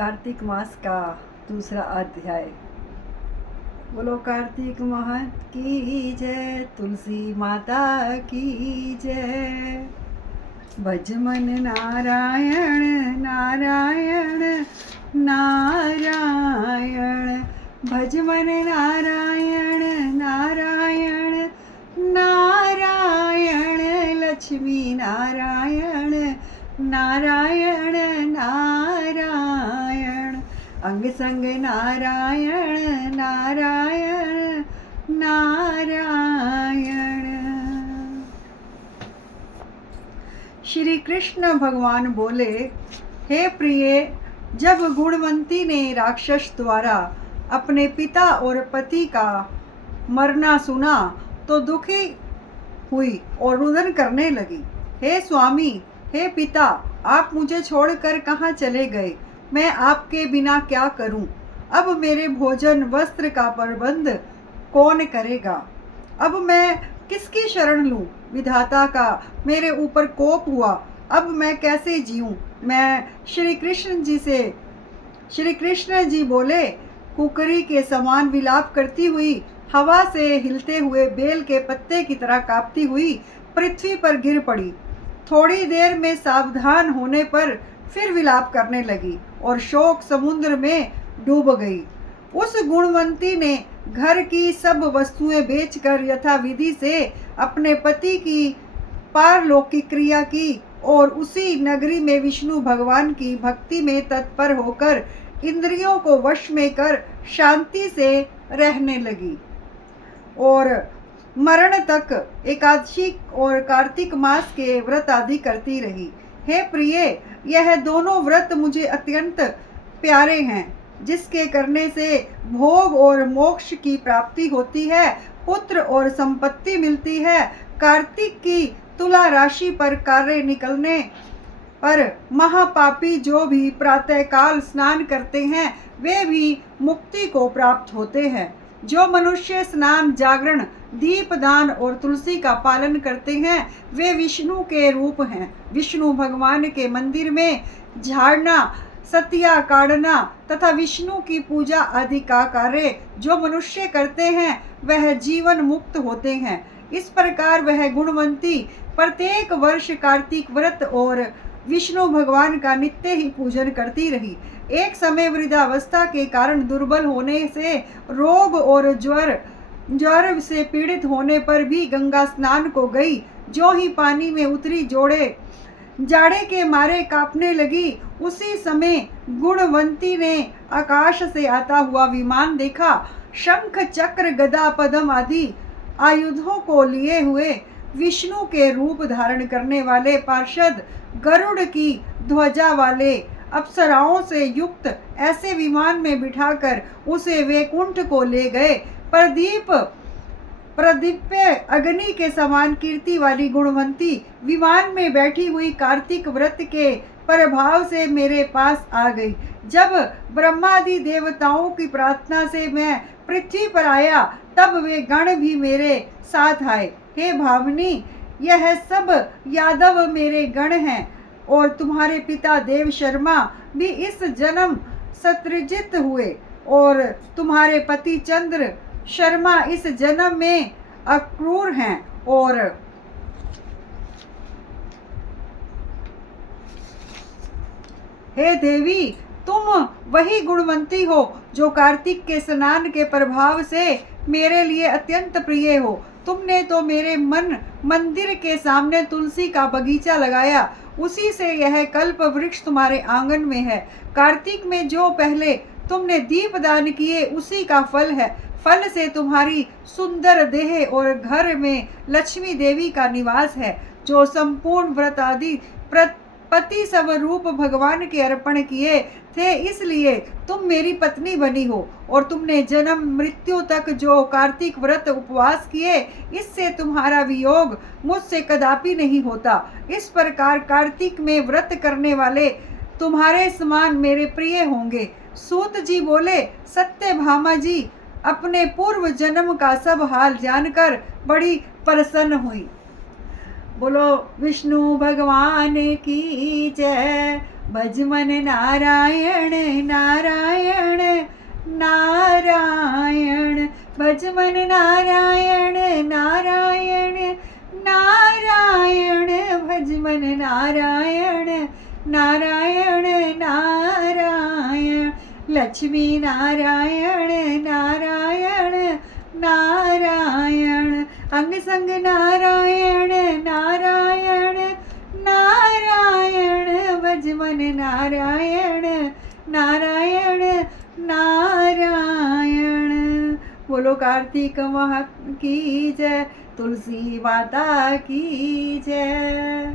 कार्तिक मास का दूसरा अध्याय। बोलो कार्तिक माह की जय, तुलसी माता की जय। भज मन नारायण नारायण नारायण, भज मन नारायण नारायण नारायण, लक्ष्मी नारायण नारायण नारायण, अंग संग नारायण नारायण नारायण। श्री कृष्ण भगवान बोले, हे प्रिय, जब गुणवंती ने राक्षस द्वारा अपने पिता और पति का मरना सुना तो दुखी हुई और रुदन करने लगी। हे स्वामी, हे पिता, आप मुझे छोड़कर कहाँ चले गए? मैं आपके बिना क्या करूं? अब मेरे भोजन वस्त्र का प्रबंध कौन करेगा? अब मैं किसकी शरण लूं? विधाता का मेरे ऊपर कोप हुआ, अब मैं कैसे जीऊं? मैं श्री कृष्ण जी बोले, कुकरी के समान विलाप करती हुई, हवा से हिलते हुए बेल के पत्ते की तरह कांपती हुई पृथ्वी पर गिर पड़ी। थोड़ी देर में सावधान होने पर फिर विलाप करने लगी और शोक समुद्र में डूब गई। उस गुणवंती ने घर की सब वस्तुएं बेचकर यथाविधि से अपने पति की पारलौकिक क्रिया की और उसी नगरी में विष्णु भगवान की भक्ति में तत्पर होकर इंद्रियों को वश में कर शांति से रहने लगी और मरण तक एकादशी और कार्तिक मास के व्रत आदि करती रही। हे प्रिय, यह दोनों व्रत मुझे अत्यंत प्यारे हैं, जिसके करने से भोग और मोक्ष की प्राप्ति होती है, पुत्र और संपत्ति मिलती है। कार्तिक की तुला राशि पर कार्य निकलने पर महापापी जो भी प्रातःकाल स्नान करते हैं वे भी मुक्ति को प्राप्त होते हैं। जो मनुष्य स्नान, जागरण, दीपदान और तुलसी का पालन करते हैं वे विष्णु के रूप हैं। विष्णु भगवान के मंदिर में झाड़ना, सतिया काटना तथा विष्णु की पूजा आदि का कार्य जो मनुष्य करते हैं वह जीवन मुक्त होते हैं। इस प्रकार वह गुणवंती प्रत्येक वर्ष कार्तिक व्रत और विष्णु भगवान का नित्य ही पूजन करती रही। एक समय वृद्धावस्था के कारण दुर्बल होने से, रोग और ज्वर से पीड़ित होने पर भी गंगा स्नान को गई। जो ही पानी में उतरी, जाड़े के मारे कांपने लगी। उसी समय गुणवंती ने आकाश से आता हुआ विमान देखा। शंख, चक्र, गदा, पद्म आदि आयुधों को लिए हुए विष्णु के रूप धारण करने वाले पार्षद गरुड़ की ध्वजा वाले अप्सराओं से युक्त ऐसे विमान में बिठाकर उसे वैकुंठ को ले गए। प्रदीप्य अग्नि के समान कीर्ति वाली गुणवंती विमान में बैठी हुई कार्तिक व्रत के प्रभाव से मेरे पास आ गई। जब ब्रह्मादि देवताओं की प्रार्थना से मैं पृथ्वी पर आया तब वे गण भी मेरे साथ आए। हे भावनी, यह सब यादव मेरे गण हैं और तुम्हारे पिता देव शर्मा भी इस जन्म शत्रुजित हुए और तुम्हारे पति चंद्र शर्मा इस जन्म में अक्रूर हैं। और हे देवी, तुम वही गुणवंती हो जो कार्तिक के स्नान के प्रभाव से मेरे लिए अत्यंत प्रिय हो। तुमने तो मेरे मंदिर के सामने तुलसी का बगीचा लगाया, उसी से यह कल्प वृक्ष तुम्हारे आंगन में है। कार्तिक में जो पहले तुमने दीप दान किए उसी का फल है। फल से तुम्हारी सुंदर देह और घर में लक्ष्मी देवी का निवास है। जो संपूर्ण व्रत आदि पति स्वरूप भगवान के अर्पण किए थे, इसलिए तुम मेरी पत्नी बनी हो और तुमने जन्म मृत्यु तक जो कार्तिक व्रत उपवास किए, इससे तुम्हारा वियोग मुझसे कदापि नहीं होता। इस प्रकार कार्तिक में व्रत करने वाले तुम्हारे समान मेरे प्रिय होंगे। सूत जी बोले, सत्यभामा जी अपने पूर्व जन्म का सब हाल जानकर बड़ी प्रसन्न हुई। बोलो विष्णु भगवान की जय, भज मन नारायण नारायण नारायण, भज मन नारायण नारायण नारायण, भज मन नारायण नारायण नारायण, लक्ष्मी नारायण नारायण नारायण, अंग संग नारायण नारायण नारायण, भज मन नारायण नारायण नारायण। बोलो कार्तिक माह की जय, तुलसी माता की जय।